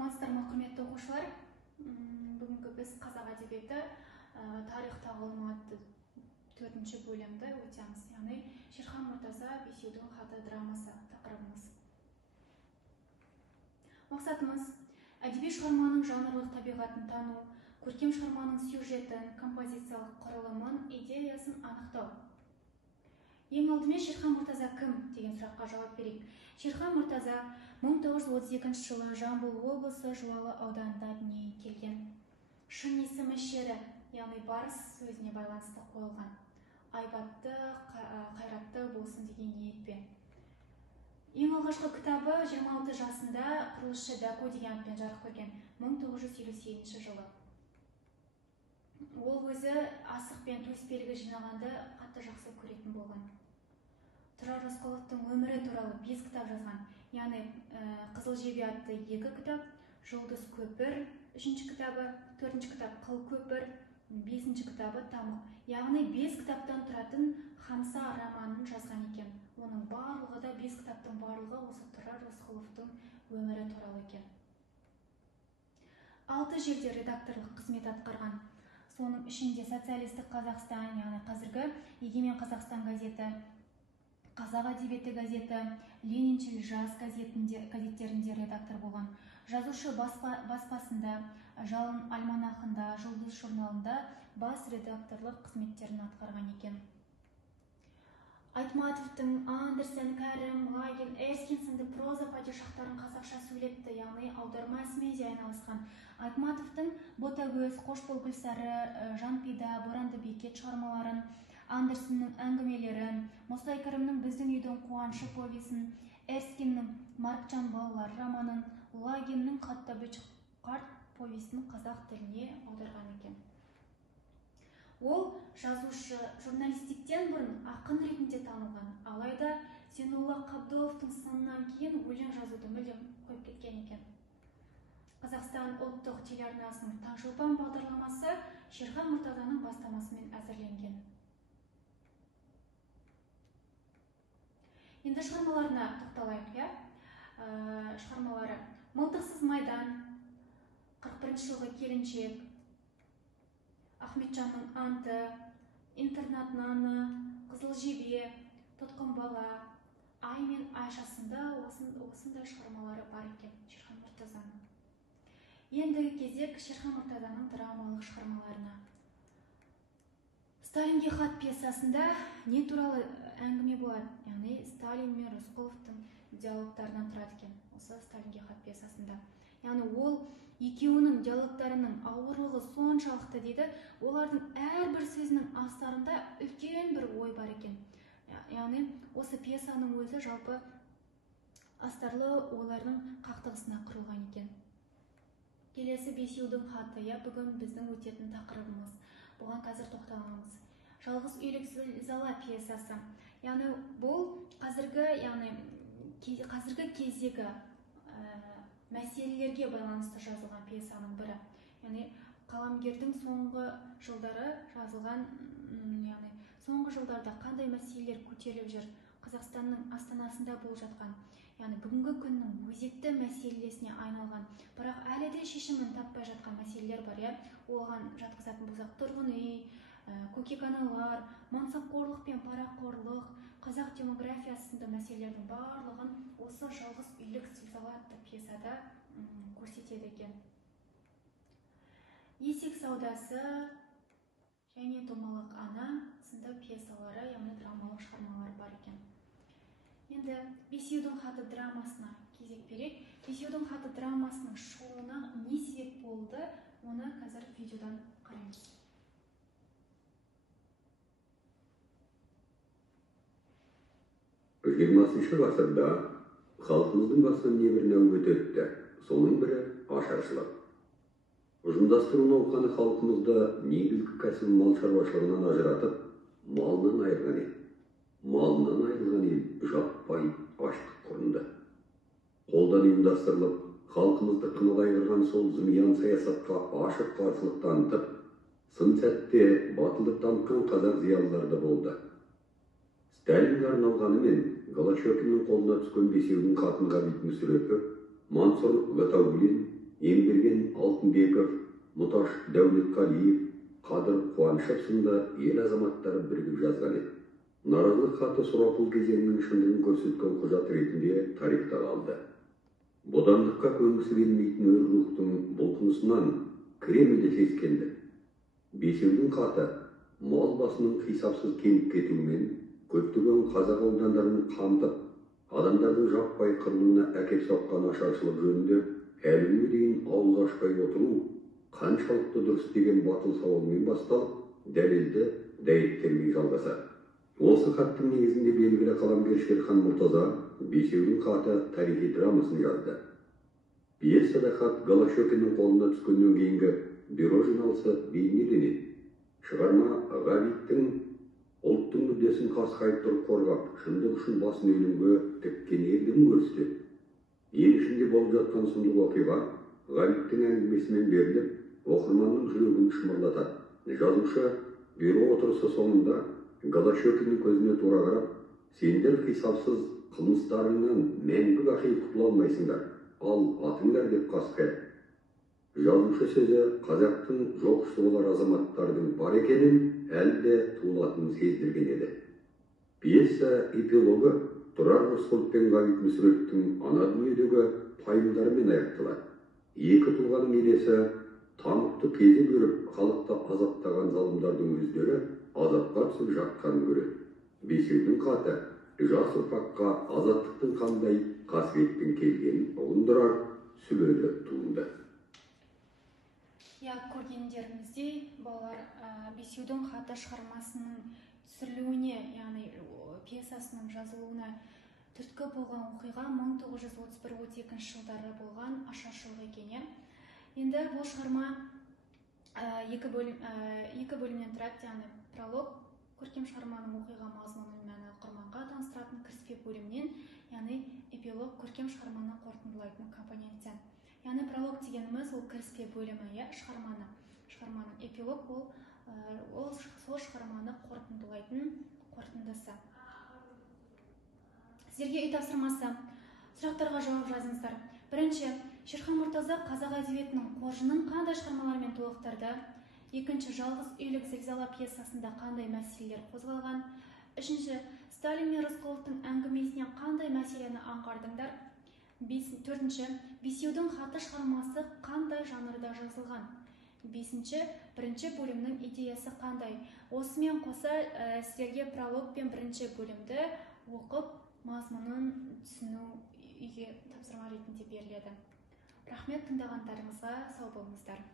Саламатсыздар ма, құрметті оқушылар? Бүгінгі біз қазақ әдебиеті тарих тағылымы атты 4-ші бөлімді өтеміз. Яғни Шерхан Мұртаза Бесеудің хаты драмасы тақырыбымыз. Мақсатымыз әдеби шығарманың жанрлық табиғатын тану, көркем шығарманың сюжетін, композициялық құрылымын, идеясын анықтау. Ең алдымен Шерхан Мұртаза кім деген сұраққа жауап берейік. Шерхан Мұртаза 1932 жылы Жамбыл облысы Жуалы ауданында дүниеге келген. Шын есімі Шері, яғни барыс сөзіне байланысты қойылған. Айбатты, қайратты болсын деген ниетпен. Ең алғашқы кітабы 26 жасында Құрылысшы Дако деген атпен жарық көрген 1958 жылы. Ол өзі асық пен төсбелгі жинағанды қатты жақсы көретін болған. Тұрар Рысқұловтың өмірі туралы 5 кітап жазған. Яғни Қызыл жебе атты 2 кітап, Жұлдыз көпір 3-ші кітабы, 4-ші кітап Қыл көпір, 5-ші кітабы Тамық. Яғни 5 кітаптан тұратын Хамса романын жазған екен. Оның барлығы да 5 кітаптың барлығы осы Тұрар Рысқұловтың өмірі туралы екен. 6 жерде редакторлық қызмет атқарған. Соның ішінде Социалистік Қазақстан, яғни қазіргі Егемен Қазақстан газеті, Қазақ әдебиеті газеті, Лениншіл жас газеттерінде редактор болған. Жазушы баспасында, Жалын альманахында, Жұлдыз журналында бас редакторлық қызметтерін атқарған екен. Айтматовтың Андерсен, Кәрім, Лайгин, Эрскин сынды проза падишахтарын қазақша сөйлетті, яғни аударма ісімен де айналысқан. Айтматовтың Ботагөз, Қош бол Гүлсары, Жанпида, Боранды бекет шығармаларын, Андерсеннің әңгімелерін, Мұстай Кәрімнің Біздің үйдің қуанышы повесін, Эрскиннің Маркчан балалар романын, Лагиннің Хаттабыч қарт повесін қазақ тіліне аударған екен. Ол жазушы, журналистиктен бұрын ақын ретінде танылған, алайда Зейнолла Қабдоловтың сынынан кейін өлең жазуды мүлдем қойып кеткен екен. Қазақстан ұлттық телеарнасының Таңшолпан бағдарламасы Шерхан Мұртазаның бастамасымен әзірленген. Енді шығармаларына тоқталайық, шығармалары Мылтықсыз майдан, 41 жылғы келіншек, Ахметжанның анты, интернат наны, Қызыл жебе, Тұтқын бала, Ай мен Айшасында осындай шығармалары бар екен Шерхан Мұртазаның. Ендігі кезек Шерхан Мұртазаның драмалық шығармаларына. Сталинге хат пьесасында не туралы әңгіме болады? Яғни Сталин мен Рысқұловтың диалогтарынан тұрады екен. Осы Сталинге хат пьесасында. Яғни ол екеуінің диалогтарының ауырлығы соншалықты дейді, олардың әрбір сөзінің астарында үлкен бір ой бар екен. Яғни осы пьесаның өзі жалпы астарлы ойлардың қақтығысына құрылған екен. Келесі Бесеудің хаты, бүгін біздің өтетін тақырыбымыз. Бұған қазір тоқталамыз. Жалғыз үйлік зілзала пьесасы. Яғни бұл қазіргі кездегі мәселелерге байланысты жазылған пьесаның бірі. Яғни қаламгердің соңғы жылдары жазылған, яғни соңғы жылдарда қандай мәселелер көтеріліп жүр, Қазақстанның астанасында болып жатқан, яғни бүгінгі күннің өзекті мәселесіне айналған, бірақ әлі де шешімін таппай жатқан мәселелер бар. Оған жатқызатын болсақ, тұрғын үй, көкек-аналар, мансапқорлық пен парақорлық, қазақ демографиясы сынды мәселелердің барлығын осы жалғыз үйлік зілзала атты пьесада көрсетеді екен. Есек саудасы және Домалақ ана сынды пьесалары, яғни драмалық шығармалар бар екен. Енді Бесеудің хаты драмасына кезек берейік. Бесеудің хаты драмасының шығуына не себеп болды, оны қазір видеодан қараймыз. Жиырмасыншы ғасырда халқымыздың басынан небір нәубет өтті. Соның бірі ашаршылық. Ұжымдастыру науқаны халқымызда негізгі кәсібін мал шаруашылығынан ажыратып, малынан айырған ел. Малынан айырылған ел жаппай аштық құрынды. Қолдан ұйымдастырылып, халқымызды қынылай қырған сол зымиян саясатқа ашық қарсылық танытып, сын сәтте батылдық танытқан қазақ зиялылары да болды. Сталинге арналғанымен Голощекиннің қолына түскен Бесеудің хатын Ғабит Мүсірепов, Мансұр Ғатауллин, Емберген Алтынбеков, Мұташ Дәулетқалиев, Қадыр Қуанышев сынды ел азаматтары бірігіп жазған еді. Наразылық хаты сұрапыл кезеңінің шындығын көрсеткен құжат ретінде тарихта қалды. Бодандыққа көнгісі келмейтін өр рухтың бұлқынысынан Кремльде сескенді. Бесеудің хаты мал басының қисапсыз кеміп кетуімен көптеген қазақ аудандарын қамтып, адамдардың жаппай қырылуына әкеп соққан ашаршылық жөнінде әлі күнге дейін ауыз ашпай отыру қаншалықты дұрыс деген батыл сауалмен басталып, дәлелді дәйектермен жалғасады. Осы хаттың негізінде белгілі қаламгер Шерхан Мұртаза бесеудің хаты тарихи драмасын жазды. Пьесада хат Голощекиннің қолына түскеннен кейінгі бюро жиналысы бейнеленеді. Шығарма Ғабиттің ұлттың мүддесін қасқайып тұрып қорғап, шындық үшін басын өлімге тіккен ерлігін көрсетеді. Ел ішінде болып жатқан сұмдық оқиға Ғабиттің әңгімесімен беріліп, оқырманның жүрегін шымырлатады. Жазушы бюро отырысы соңында Голощекиннің көзіне тура қарап, сендер қисапсыз қылмыстарыңнан мәңгі бақи құтыла алмайсыңдар, ал атыңдар деп қасқайды. Жазушы сөзі қазақтың жоқшысы болар азаматтардың бар екенін әлі де туылатынын сездірген еді. Пьеса эпилогы Тұрар Рысқұлов пен Ғабит Мүсіреповтің ана дүниедегі пайымдарымен аяқталады. Екі тұлғаның елесі танытты кезі көріп, халықты азаптаған залымдардың өздері азапқа түсіп жатқанын көреді. Бесеудің хаты жас ұрпаққа азаттықтың қандай қасиеттің келгенін ұғындырар сүбелі туынды. Көргендеріміздей, балалар, бесеудің хаты шығармасының түсірілуіне, яғни пьесасының жазылуына түрткі болған оқиға 1931-32 жылдары болған ашаршылық екен. Енді бұл шығарма екі бөлімнен тұрады, яғни пролог, көркем шығарманың оқиға мазмұнын мәні оқырманға таныстыратын кіріспе бөлімнен, яғни эпилог, көркем шығарманы қорытындылайтын компоненттен. Яғни пролог дегеніміз ол кіріспе бөлімі, шығарманың эпилог ол сол шығарманы қорытындылайтын қорытындысы. Сіздерге үй тапсырмасы, сұрақтарға жауап жазыңыздар. Бірінші, Шерхан Мұртаза қазақ әдебиетінің қоржынын қандай шығармалармен толықтырды? Екінші, жалғыз үйлік зілзала пьесасында қандай мәселелер қозғалған? Үшінші, Сталин мен Рысқұловтың әңгімесінен қандай мәселені аңғардыңдар? Төртінші, бесеудің хаты шығармасы қандай жанрда жазылған? Бесінші, бірінші бөлімнің идеясы қандай? Осымен қоса сіздерге пролог пен бірінші бөлімді оқып, мазмұнын түсіну үйге тапсырма ретінде беріледі. Рахмет, тыңдағандарыңызға сау болыңыздар.